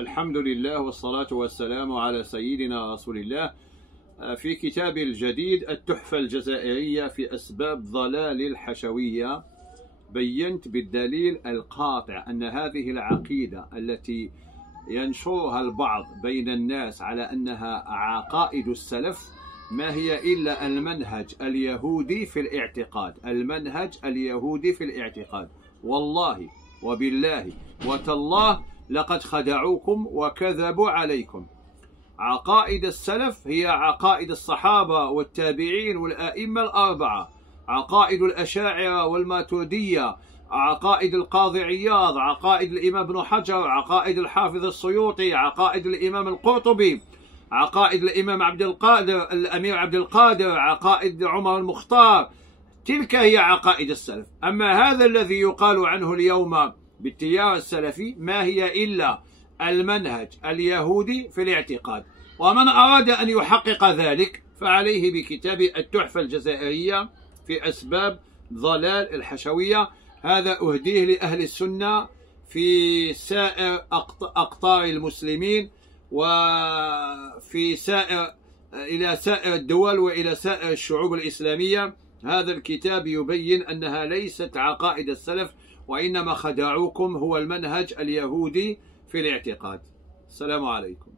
الحمد لله والصلاة والسلام على سيدنا رسول الله. في كتابي الجديد التحفة الجزائرية في أسباب ضلال الحشوية بينت بالدليل القاطع أن هذه العقيدة التي ينشرها البعض بين الناس على أنها عقائد السلف ما هي إلا المنهج اليهودي في الاعتقاد. المنهج اليهودي في الاعتقاد، والله وبالله وتالله لقد خدعوكم وكذبوا عليكم. عقائد السلف هي عقائد الصحابة والتابعين والأئمة الأربعة، عقائد الأشاعرة والماتريدية، عقائد القاضي عياض، عقائد الإمام ابن حجر، عقائد الحافظ السيوطي، عقائد الإمام القرطبي، عقائد الإمام عبد القادر الأمير عبد القادر، عقائد عمر المختار. تلك هي عقائد السلف. أما هذا الذي يقال عنه اليوم بالتيار السلفي ما هي إلا المنهج اليهودي في الاعتقاد. ومن أراد أن يحقق ذلك فعليه بكتاب التحفة الجزائرية في أسباب ضلال الحشوية. هذا أهديه لأهل السنة في سائر أقطار المسلمين وفي إلى سائر الدول وإلى سائر الشعوب الإسلامية. هذا الكتاب يبين أنها ليست عقائد السلف، وإنما خدعوكم هو المنهج اليهودي في الاعتقاد. السلام عليكم.